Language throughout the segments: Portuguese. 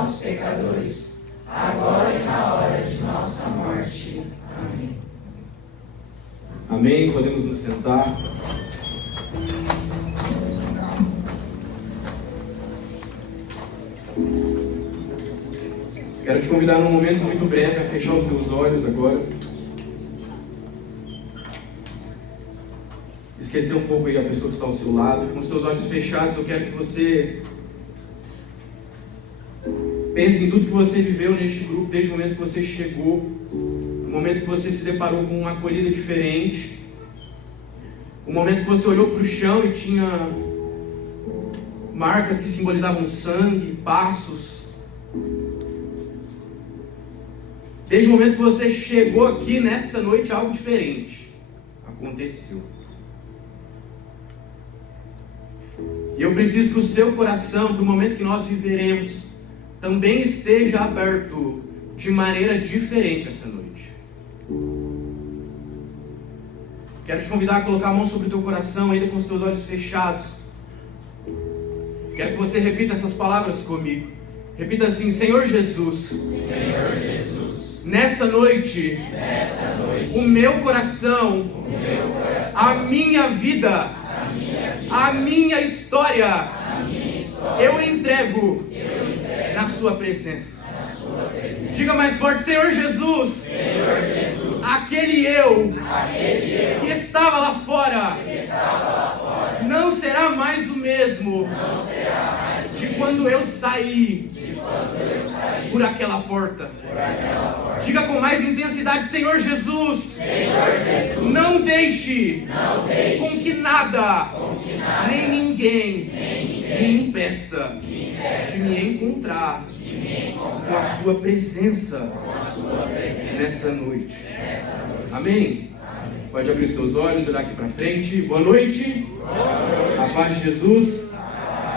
nós, pecadores, agora e na hora de nossa morte. Amém. Amém. Podemos nos sentar. Quero te convidar num momento muito breve a fechar os teus olhos agora. Esquecer um pouco aí a pessoa que está ao seu lado. Com os teus olhos fechados, eu quero que você pense em tudo que você viveu neste grupo, desde o momento que você chegou, o momento que você se deparou com uma acolhida diferente, o momento que você olhou para o chão e tinha marcas que simbolizavam sangue, passos. Desde o momento que você chegou aqui nessa noite, algo diferente aconteceu. E eu preciso que o seu coração, para o momento que nós viveremos, também esteja aberto de maneira diferente essa noite. Quero te convidar a colocar a mão sobre o teu coração, ainda com os teus olhos fechados. Quero que você repita essas palavras comigo. Repita assim: Senhor Jesus. Senhor Jesus. Nessa noite, o meu coração, a minha vida, a minha história, eu entrego na sua presença. Diga mais forte: Senhor Jesus, aquele eu que estava lá fora não será mais o mesmo de quando eu saí por aquela porta. Diga com mais intensidade: Senhor Jesus, não deixe com que nada, nem ninguém me impeça de me encontrar com a sua presença nessa noite. Amém? Pode abrir os teus olhos, olhar aqui para frente. Boa noite. A paz de Jesus.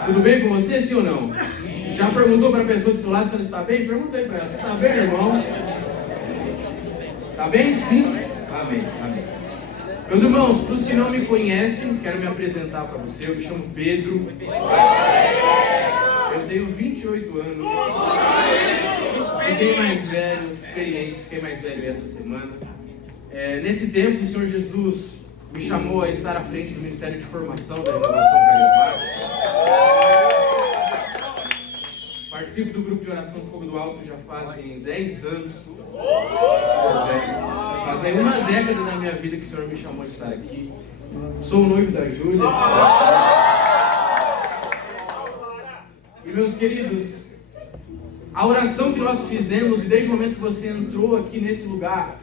Tudo bem com você, sim ou não? Já perguntou para a pessoa do seu lado se ela está bem? Pergunta aí para ela: você está bem, irmão? Está bem? Sim? Amém. Amém. Meus irmãos, para os que não me conhecem, quero me apresentar para você. Eu me chamo Pedro. Eu tenho 28 anos. Fiquei mais velho, experiente, fiquei mais velho essa semana. Nesse tempo, o Senhor Jesus me chamou a estar à frente do Ministério de Formação da Renovação Carismática. Participo do grupo de oração Fogo do Alto já fazem 10 anos. Fazem uma década da minha vida que o Senhor me chamou a estar aqui. Sou o noivo da Júlia. E meus queridos, a oração que nós fizemos, e desde o momento que você entrou aqui nesse lugar,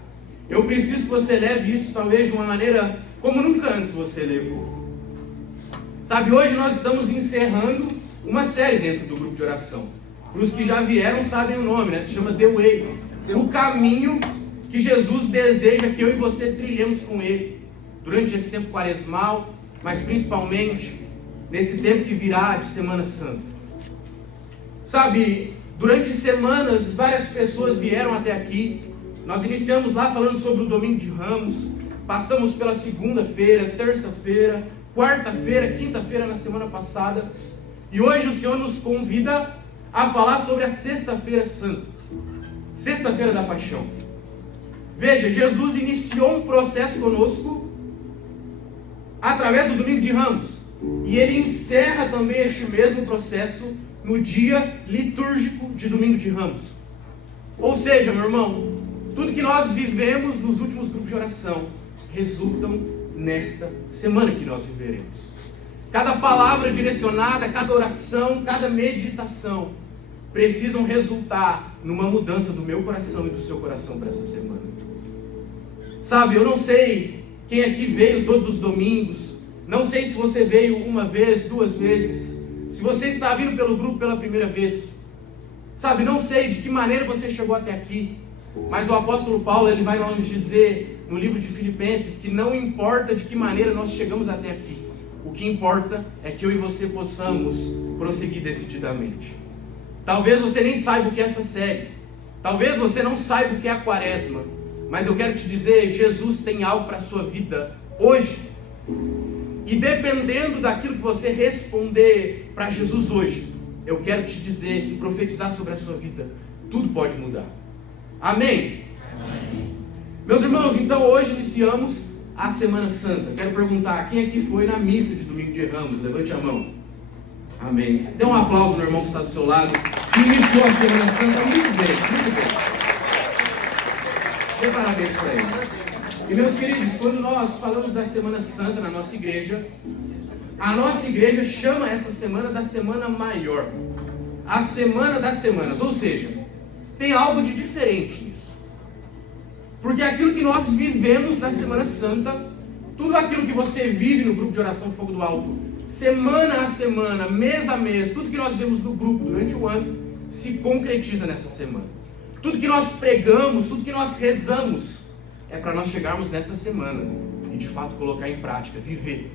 eu preciso que você leve isso talvez de uma maneira como nunca antes você levou. Sabe, hoje nós estamos encerrando uma série dentro do grupo de oração. Para os que já vieram sabem o nome, né? Se chama The Way. O caminho que Jesus deseja que eu e você trilhemos com Ele durante esse tempo quaresmal, mas principalmente nesse tempo que virá de Semana Santa. Sabe, durante semanas várias pessoas vieram até aqui. Nós iniciamos lá falando sobre o Domingo de Ramos, passamos pela segunda-feira, terça-feira, quarta-feira, quinta-feira na semana passada, e hoje o Senhor nos convida a falar sobre a Sexta-feira Santa, Sexta-feira da Paixão. Veja, Jesus iniciou um processo conosco através do Domingo de Ramos, e Ele encerra também este mesmo processo no dia litúrgico de Domingo de Ramos. Ou seja, meu irmão, tudo que nós vivemos nos últimos grupos de oração resultam nesta semana que nós viveremos. Cada palavra direcionada, cada oração, cada meditação precisam resultar numa mudança do meu coração e do seu coração para essa semana. Sabe, eu não sei quem aqui veio todos os domingos, não sei se você veio uma vez, duas vezes, se você está vindo pelo grupo pela primeira vez. Sabe, não sei de que maneira você chegou até aqui, mas o apóstolo Paulo, ele vai nos dizer no livro de Filipenses que não importa de que maneira nós chegamos até aqui, o que importa é que eu e você possamos prosseguir decididamente. Talvez você nem saiba o que é essa série, talvez você não saiba o que é a quaresma, mas eu quero te dizer, Jesus tem algo para a sua vida hoje, e dependendo daquilo que você responder para Jesus hoje, eu quero te dizer e profetizar sobre a sua vida: tudo pode mudar. Amém? Amém. Meus irmãos, então hoje iniciamos a Semana Santa. Quero perguntar, quem aqui foi na missa de Domingo de Ramos? Levante a mão. Amém. Dê um aplauso no irmão que está do seu lado, que iniciou a Semana Santa muito bem, muito bem. Dê parabéns para ele. E meus queridos, quando nós falamos da Semana Santa na nossa igreja, a nossa igreja chama essa semana da Semana Maior. A Semana das Semanas, ou seja, tem algo de diferente nisso. Porque aquilo que nós vivemos na Semana Santa, tudo aquilo que você vive no grupo de oração Fogo do Alto, semana a semana, mês a mês, tudo que nós vemos no grupo durante o ano, se concretiza nessa semana. Tudo que nós pregamos, tudo que nós rezamos, é para nós chegarmos nessa semana e de fato colocar em prática, viver.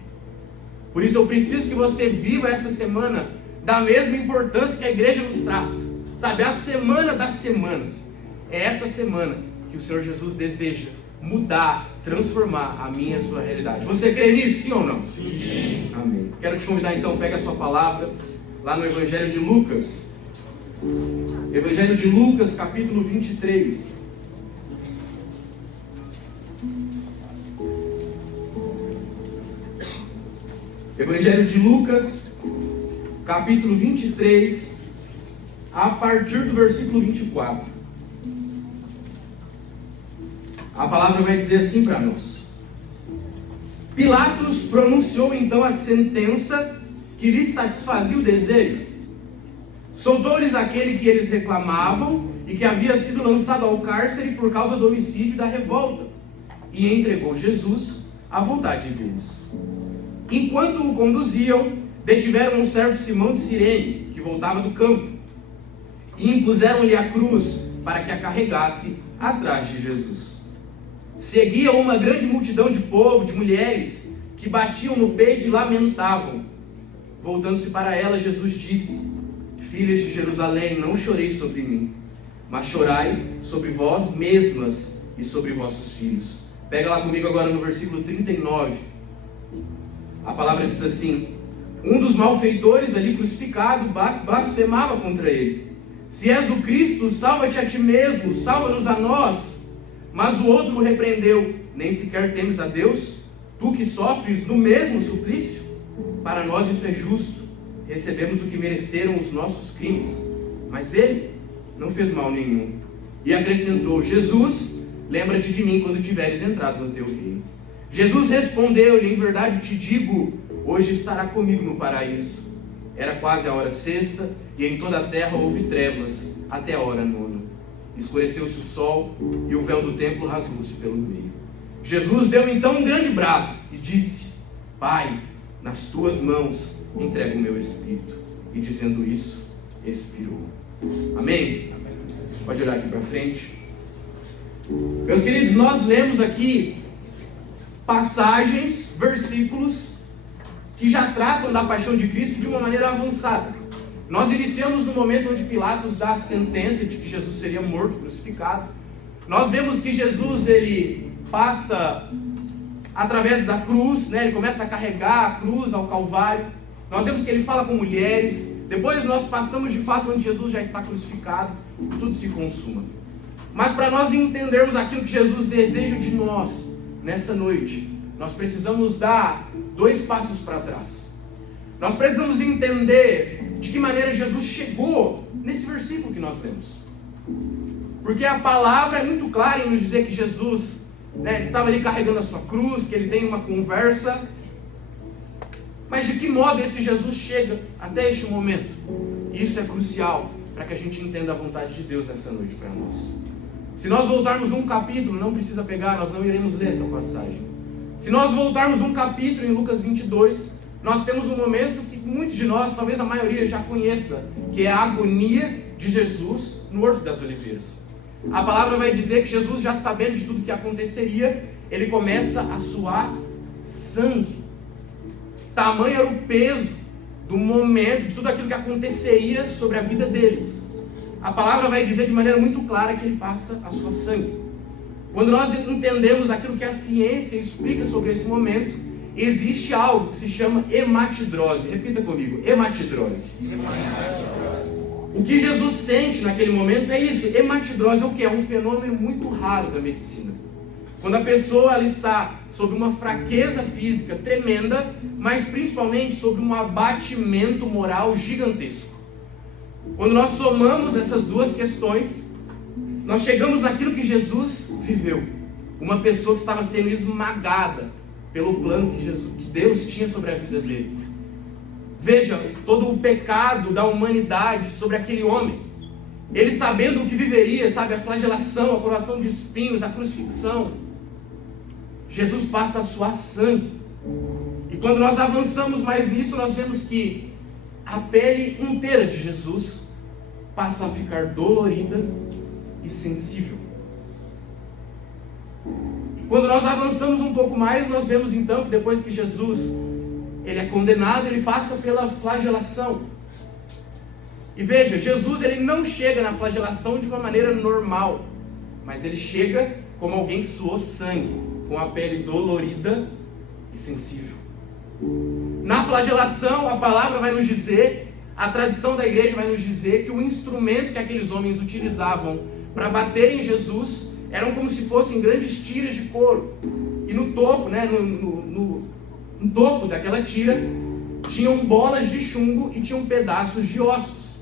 Por isso eu preciso que você viva essa semana da mesma importância que a igreja nos traz. Sabe, a semana das semanas é essa semana que o Senhor Jesus deseja mudar, transformar a minha e a sua realidade. Você crê nisso, sim ou não? Sim. Amém. Quero te convidar então, pega a sua palavra lá no Evangelho de Lucas. Evangelho de Lucas, capítulo 23. Evangelho de Lucas, capítulo 23, a partir do versículo 24. A palavra vai dizer assim para nós: Pilatos pronunciou então a sentença que lhes satisfazia o desejo. Soltou-lhes aquele que eles reclamavam e que havia sido lançado ao cárcere por causa do homicídio e da revolta, e entregou Jesus à vontade deles. Enquanto o conduziam, detiveram um certo Simão de Cirene, que voltava do campo, e impuseram-lhe a cruz para que a carregasse atrás de Jesus. Seguia uma grande multidão de povo, de mulheres, que batiam no peito e lamentavam. Voltando-se para ela, Jesus disse: Filhas de Jerusalém, não choreis sobre mim, mas chorai sobre vós mesmas e sobre vossos filhos. Pega lá comigo agora no versículo 39. A palavra diz assim: Um dos malfeitores ali crucificado blasfemava contra ele: Se és o Cristo, salva-te a ti mesmo, salva-nos a nós. Mas o outro o repreendeu: Nem sequer temes a Deus, tu que sofres no mesmo suplício? Para nós isso é justo, recebemos o que mereceram os nossos crimes, mas ele não fez mal nenhum. E acrescentou: Jesus, lembra-te de mim quando tiveres entrado no teu reino. Jesus respondeu-lhe: Em verdade te digo, hoje estará comigo no paraíso. Era quase a hora sexta, e em toda a terra houve trevas, até a hora nona. Escureceu-se o sol, e o véu do templo rasgou-se pelo meio. Jesus deu então um grande brado, e disse: Pai, nas tuas mãos entrego o meu espírito. E dizendo isso, expirou. Amém? Pode olhar aqui para frente. Meus queridos, nós lemos aqui passagens, versículos que já tratam da paixão de Cristo de uma maneira avançada. Nós iniciamos no momento onde Pilatos dá a sentença de que Jesus seria morto, crucificado. Nós vemos que Jesus, ele passa através da cruz, né? Ele começa a carregar a cruz ao Calvário. Nós vemos que ele fala com mulheres. Depois nós passamos de fato onde Jesus já está crucificado e tudo se consuma. Mas para nós entendermos aquilo que Jesus deseja de nós nessa noite, nós precisamos dar 2 passos para trás. Nós precisamos entender de que maneira Jesus chegou nesse versículo que nós lemos. Porque a palavra é muito clara em nos dizer que Jesus, estava ali carregando a sua cruz, que ele tem uma conversa. Mas de que modo esse Jesus chega até este momento? E isso é crucial para que a gente entenda a vontade de Deus nessa noite para nós. Se nós voltarmos um capítulo, não precisa pegar, nós não iremos ler essa passagem. Se nós voltarmos um capítulo em Lucas 22, nós temos um momento que muitos de nós, talvez a maioria já conheça, que é a agonia de Jesus no Horto das Oliveiras. A palavra vai dizer que Jesus, já sabendo de tudo que aconteceria, ele começa a suar sangue. Tamanho era o peso do momento, de tudo aquilo que aconteceria sobre a vida dele. A palavra vai dizer de maneira muito clara que ele passa a suar sangue. Quando nós entendemos aquilo que a ciência explica sobre esse momento, existe algo que se chama hematidrose. Repita comigo, hematidrose. O que Jesus sente naquele momento é isso. Hematidrose é o que? É um fenômeno muito raro da medicina. Quando a pessoa ela está sob uma fraqueza física tremenda, mas principalmente sobre um abatimento moral gigantesco. Quando nós somamos essas duas questões, nós chegamos naquilo que Jesus viveu. Uma pessoa que estava sendo esmagada pelo plano que Deus tinha sobre a vida dele. Veja, todo o pecado da humanidade sobre aquele homem. Ele sabendo o que viveria, sabe, a flagelação, a coroação de espinhos, a crucifixão. Jesus passa a suar sangue. E quando nós avançamos mais nisso, nós vemos que a pele inteira de Jesus passa a ficar dolorida e sensível. Quando nós avançamos um pouco mais, nós vemos então que depois que Jesus ele é condenado, ele passa pela flagelação. E veja, Jesus ele não chega na flagelação de uma maneira normal, mas ele chega como alguém que suou sangue, com a pele dolorida e sensível. Na flagelação, a palavra vai nos dizer, a tradição da igreja vai nos dizer que o instrumento que aqueles homens utilizavam para bater em Jesus eram como se fossem grandes tiras de couro. E no topo, no topo daquela tira, tinham bolas de chumbo e tinham pedaços de ossos.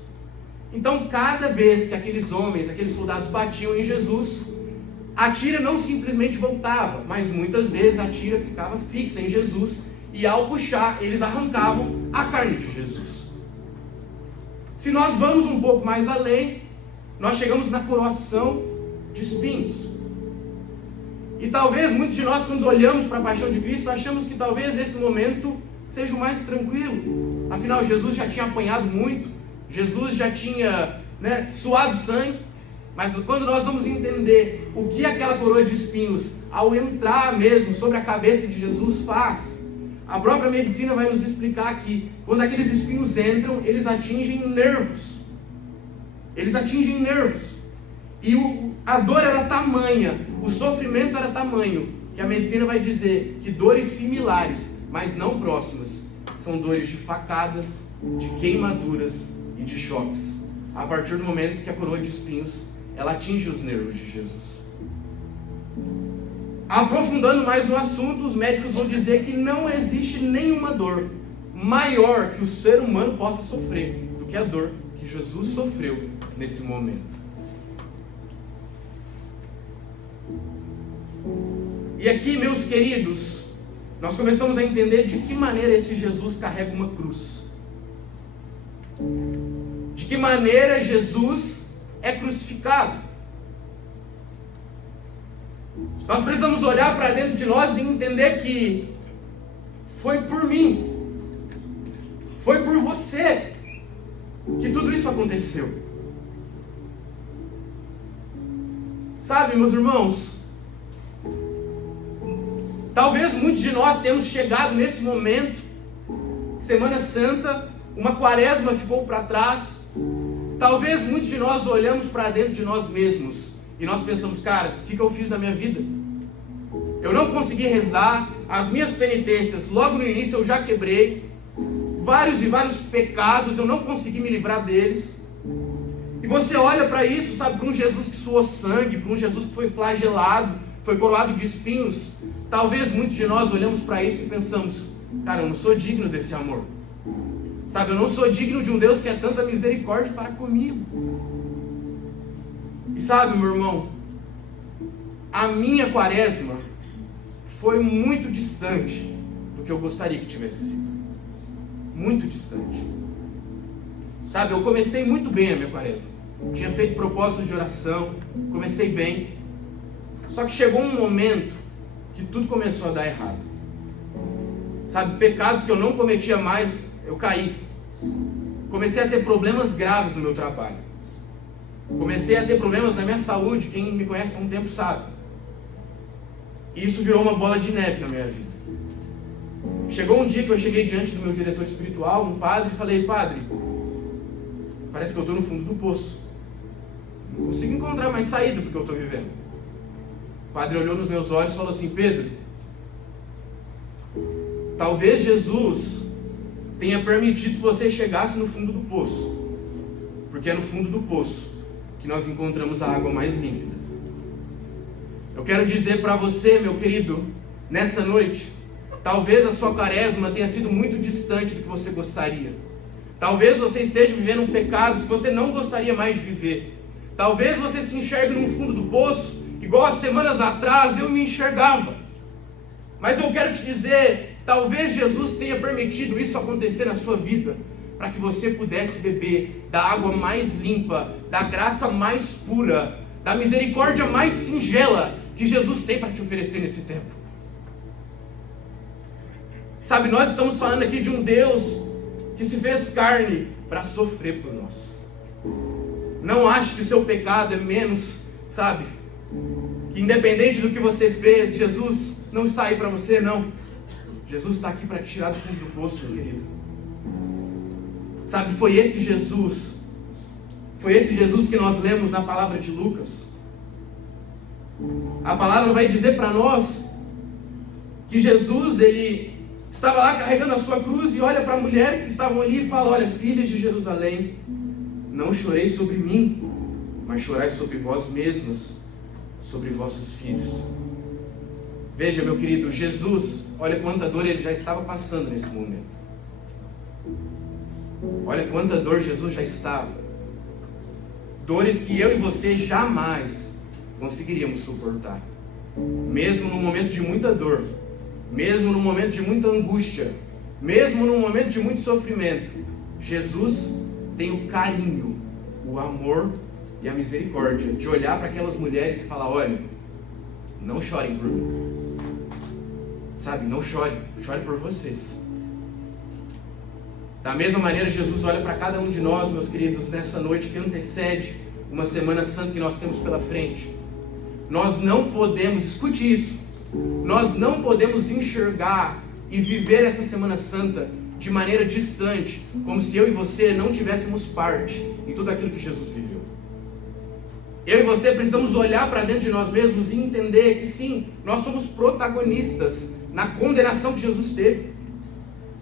Então, cada vez que aqueles homens, aqueles soldados batiam em Jesus, a tira não simplesmente voltava, mas muitas vezes a tira ficava fixa em Jesus e ao puxar, eles arrancavam a carne de Jesus. Se nós vamos um pouco mais além, nós chegamos na coroação de espinhos. E talvez muitos de nós, quando olhamos para a paixão de Cristo, achamos que talvez esse momento seja o mais tranquilo. Afinal, Jesus já tinha apanhado muito, Jesus já tinha suado sangue. Mas quando nós vamos entender o que aquela coroa de espinhos, ao entrar mesmo sobre a cabeça de Jesus, faz, a própria medicina vai nos explicar que quando aqueles espinhos entram, eles atingem nervos. Eles atingem nervos. E a dor era tamanha, o sofrimento era tamanho, que a medicina vai dizer que dores similares, mas não próximas, são dores de facadas, de queimaduras e de choques. A partir do momento que a coroa de espinhos ela atinge os nervos de Jesus. Aprofundando mais no assunto, os médicos vão dizer que não existe nenhuma dor maior que o ser humano possa sofrer do que a dor que Jesus sofreu nesse momento. E aqui, meus queridos, nós começamos a entender de que maneira esse Jesus carrega uma cruz. De que maneira Jesus é crucificado. Nós precisamos olhar para dentro de nós e entender que foi por mim, foi por você que tudo isso aconteceu. Sabe, meus irmãos, talvez muitos de nós tenhamos chegado nesse momento, Semana Santa, uma quaresma ficou para trás. Talvez muitos de nós olhamos para dentro de nós mesmos e nós pensamos, cara, o que eu fiz na minha vida? Eu não consegui rezar, as minhas penitências, logo no início eu já quebrei, vários e vários pecados, eu não consegui me livrar deles. E você olha para isso, sabe, para um Jesus que suou sangue, para um Jesus que foi flagelado, foi coroado de espinhos. Talvez muitos de nós olhamos para isso e pensamos, cara, eu não sou digno desse amor. Sabe, eu não sou digno de um Deus que é tanta misericórdia para comigo. E sabe, meu irmão, a minha quaresma foi muito distante do que eu gostaria que tivesse sido. Muito distante. Sabe, eu comecei muito bem a minha quaresma. Tinha feito propósitos de oração, comecei bem. Só que chegou um momento que tudo começou a dar errado. Sabe, pecados que eu não cometia mais, eu caí. Comecei a ter problemas graves no meu trabalho. Comecei a ter problemas na minha saúde. Quem me conhece há um tempo sabe. E isso virou uma bola de neve na minha vida. Chegou um dia que eu cheguei diante do meu diretor espiritual, um padre, e falei, padre, parece que eu estou no fundo do poço. Não consigo encontrar mais saída do que eu estou vivendo. O padre olhou nos meus olhos e falou assim, Pedro, Talvez Jesus tenha permitido que você chegasse no fundo do poço, porque é no fundo do poço que nós encontramos a água mais límpida. Eu quero dizer para você, meu querido, nessa noite, talvez a sua quaresma tenha sido muito distante do que você gostaria. Talvez você esteja vivendo pecados que você não gostaria mais de viver. Talvez você se enxergue no fundo do poço, igual as semanas atrás eu me enxergava. Mas eu quero te dizer, talvez Jesus tenha permitido isso acontecer na sua vida, para que você pudesse beber da água mais limpa, da graça mais pura, da misericórdia mais singela que Jesus tem para te oferecer nesse tempo. Sabe, nós estamos falando aqui de um Deus que se fez carne para sofrer por nós. Não ache que o seu pecado é menos, sabe, que independente do que você fez, Jesus não está aí para você, não. Jesus está aqui para te tirar do fundo do poço, meu querido. Sabe, foi esse Jesus que nós lemos na palavra de Lucas. A palavra vai dizer para nós que Jesus, ele estava lá carregando a sua cruz e olha para mulheres que estavam ali e fala: olha, filhas de Jerusalém, não choreis sobre mim, mas chorai sobre vós mesmas, sobre vossos filhos. Veja, meu querido, Jesus, olha quanta dor ele já estava passando nesse momento. Olha quanta dor Jesus já estava. Dores que eu e você jamais conseguiríamos suportar. Mesmo no momento de muita dor, mesmo no momento de muita angústia, mesmo no momento de muito sofrimento, Jesus tem o carinho, o amor e a misericórdia de olhar para aquelas mulheres e falar: olha, não chorem por mim. Sabe, não chorem, chorem por vocês. Da mesma maneira, Jesus olha para cada um de nós, meus queridos, nessa noite que antecede uma Semana Santa que nós temos pela frente. Nós não podemos, escute isso, nós não podemos enxergar e viver essa Semana Santa de maneira distante, como se eu e você não tivéssemos parte em tudo aquilo que Jesus viveu. Eu e você precisamos olhar para dentro de nós mesmos e entender que sim, nós somos protagonistas na condenação que Jesus teve.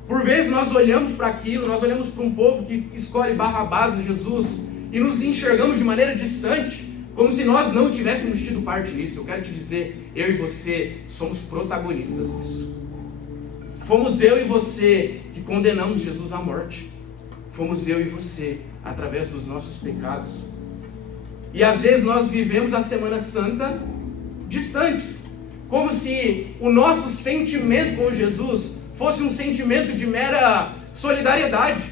Por vezes nós olhamos para aquilo, nós olhamos para um povo que escolhe Barrabás de Jesus e nos enxergamos de maneira distante, como se nós não tivéssemos tido parte nisso. Eu quero te dizer, eu e você somos protagonistas disso. Fomos eu e você que condenamos Jesus à morte. Fomos eu e você, através dos nossos pecados. E às vezes nós vivemos a Semana Santa distantes, como se o nosso sentimento com Jesus fosse um sentimento de mera solidariedade,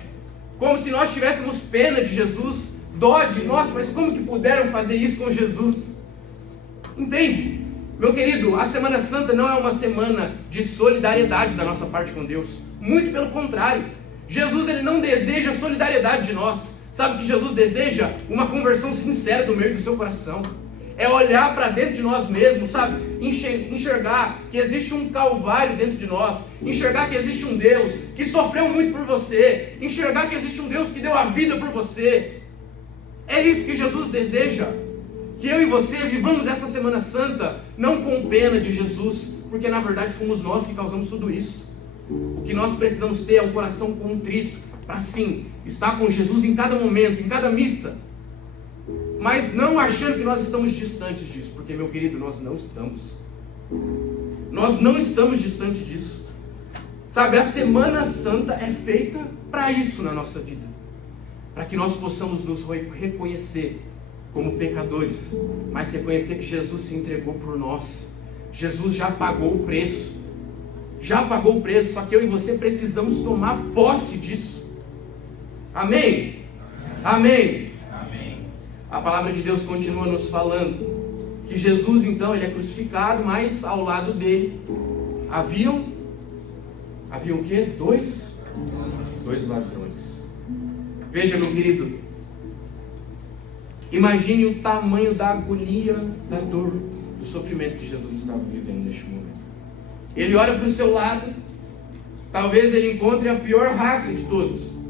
como se nós tivéssemos pena de Jesus, dó de, nossa, mas como que puderam fazer isso com Jesus? Entende? Meu querido, a Semana Santa não é uma semana de solidariedade da nossa parte com Deus, muito pelo contrário. Jesus, ele não deseja solidariedade de nós. Sabe que Jesus deseja uma conversão sincera do meio do seu coração. É olhar para dentro de nós mesmos, sabe? Enxergar que existe um calvário dentro de nós. Enxergar que existe um Deus que sofreu muito por você. Enxergar que existe um Deus que deu a vida por você. É isso que Jesus deseja. Que eu e você vivamos essa Semana Santa não com pena de Jesus, porque na verdade fomos nós que causamos tudo isso. O que nós precisamos ter é um coração contrito, para sim, estar com Jesus em cada momento, em cada missa. Mas não achando que nós estamos distantes disso, porque, meu querido, nós não estamos. Nós não estamos distantes disso. Sabe, a Semana Santa é feita para isso na nossa vida. Para que nós possamos nos reconhecer como pecadores, mas reconhecer que Jesus se entregou por nós. Jesus já pagou o preço. Já pagou o preço, só que eu e você precisamos tomar posse disso. Amém? Amém. A palavra de Deus continua nos falando que Jesus, então, ele é crucificado, mas ao lado dele haviam o quê? Dois ladrões. Veja, meu querido, imagine o tamanho da agonia, da dor, do sofrimento que Jesus estava vivendo neste momento. Ele olha para o seu lado, talvez ele encontre a pior raça de todos.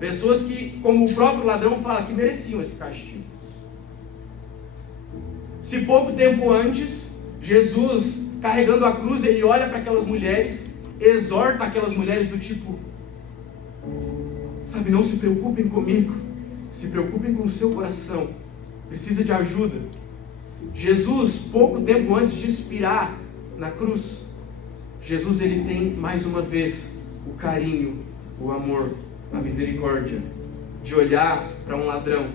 Pessoas que, como o próprio ladrão fala, que mereciam esse castigo. Se pouco tempo antes, Jesus, carregando a cruz, ele olha para aquelas mulheres, exorta aquelas mulheres do tipo, sabe, não se preocupem comigo, se preocupem com o seu coração, precisa de ajuda. Jesus, pouco tempo antes de expirar na cruz, Jesus ele tem mais uma vez o carinho, o amor, a misericórdia de olhar para um ladrão,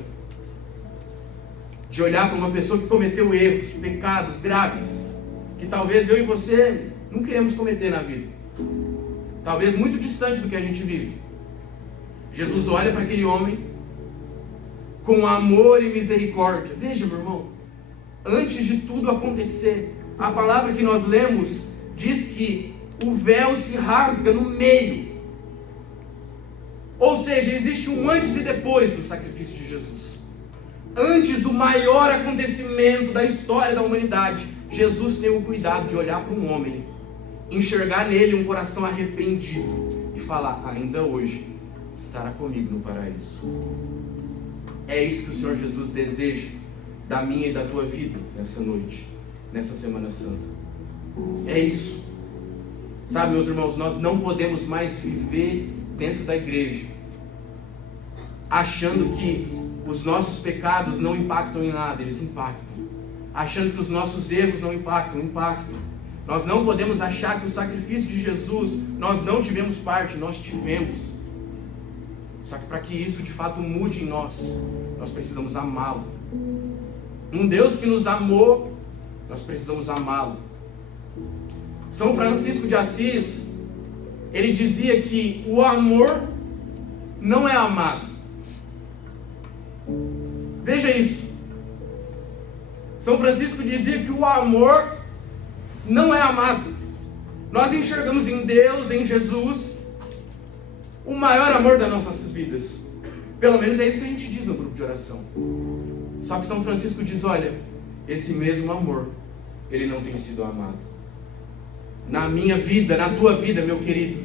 de olhar para uma pessoa que cometeu erros, pecados graves, que talvez eu e você não queremos cometer na vida, talvez muito distante do que a gente vive. Jesus olha para aquele homem com amor e misericórdia. Veja, meu irmão, antes de tudo acontecer, a palavra que nós lemos diz que o véu se rasga no meio. Ou seja, existe um antes e depois do sacrifício de Jesus. Antes do maior acontecimento da história da humanidade, Jesus tem o cuidado de olhar para um homem, enxergar nele um coração arrependido e falar, ainda hoje estará comigo no paraíso. É isso que o Senhor Jesus deseja da minha e da tua vida nessa noite, nessa Semana Santa. É isso. Sabe, meus irmãos, nós não podemos mais viver dentro da igreja achando que os nossos pecados não impactam em nada. Eles impactam. Achando que os nossos erros não impactam. Nós não podemos achar que o sacrifício de Jesus nós não tivemos parte, nós tivemos. Só que para que isso de fato mude em nós, nós precisamos amá-lo. Um Deus que nos amou, nós precisamos amá-lo. São Francisco de Assis, ele dizia que o amor não é amado. Veja isso. São Francisco dizia que o amor não é amado. Nós enxergamos em Deus, em Jesus, o maior amor das nossas vidas. Pelo menos é isso que a gente diz no grupo de oração. Só que São Francisco diz, olha, esse mesmo amor, ele não tem sido amado. Na minha vida, na tua vida, meu querido,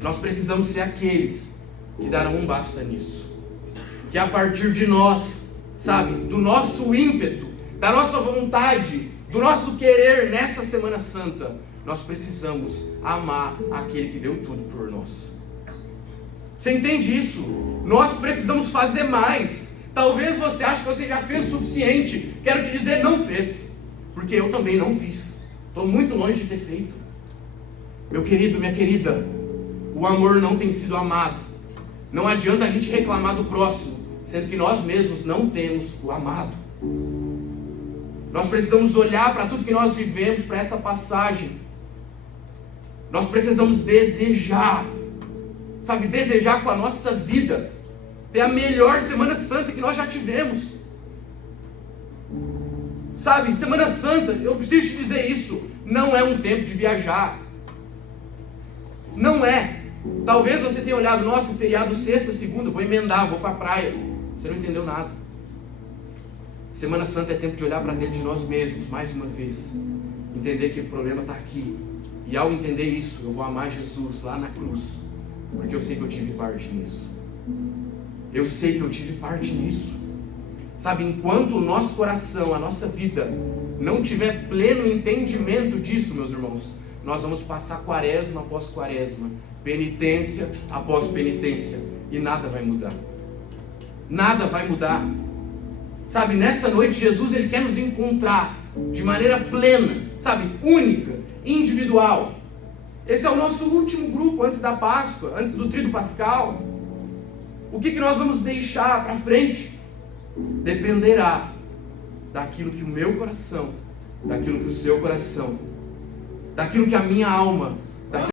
nós precisamos ser aqueles que darão um basta nisso. Que a partir de nós, sabe, do nosso ímpeto, da nossa vontade, do nosso querer nessa Semana Santa, nós precisamos amar aquele que deu tudo por nós. Você entende isso? Nós precisamos fazer mais. Talvez você ache que você já fez o suficiente. Quero te dizer, não fez. Porque eu também não fiz. Estou muito longe de ter feito. Meu querido, minha querida, o amor não tem sido amado. Não adianta a gente reclamar do próximo, sendo que nós mesmos não temos o amado. Nós precisamos olhar para tudo que nós vivemos, para essa passagem. Nós precisamos desejar, sabe, desejar com a nossa vida ter a melhor Semana Santa que nós já tivemos. Sabe, Semana Santa, eu preciso te dizer isso, não é um tempo de viajar. Não é. Talvez você tenha olhado, nossa, feriado sexta, segunda, vou emendar, vou para a praia. Você não entendeu nada. Semana Santa é tempo de olhar para dentro de nós mesmos, mais uma vez. Entender que o problema está aqui. E ao entender isso, eu vou amar Jesus lá na cruz. Porque eu sei que eu tive parte nisso. Eu sei que eu tive parte nisso. Sabe, enquanto o nosso coração, a nossa vida, não tiver pleno entendimento disso, meus irmãos, nós vamos passar quaresma após quaresma, penitência após penitência, e nada vai mudar. Nada vai mudar. Sabe, nessa noite Jesus ele quer nos encontrar de maneira plena, sabe, única, individual. Esse é o nosso último grupo antes da Páscoa, antes do Tríduo Pascal. O que nós vamos deixar para frente dependerá daquilo que o meu coração, daquilo que o seu coração, daquilo que a minha alma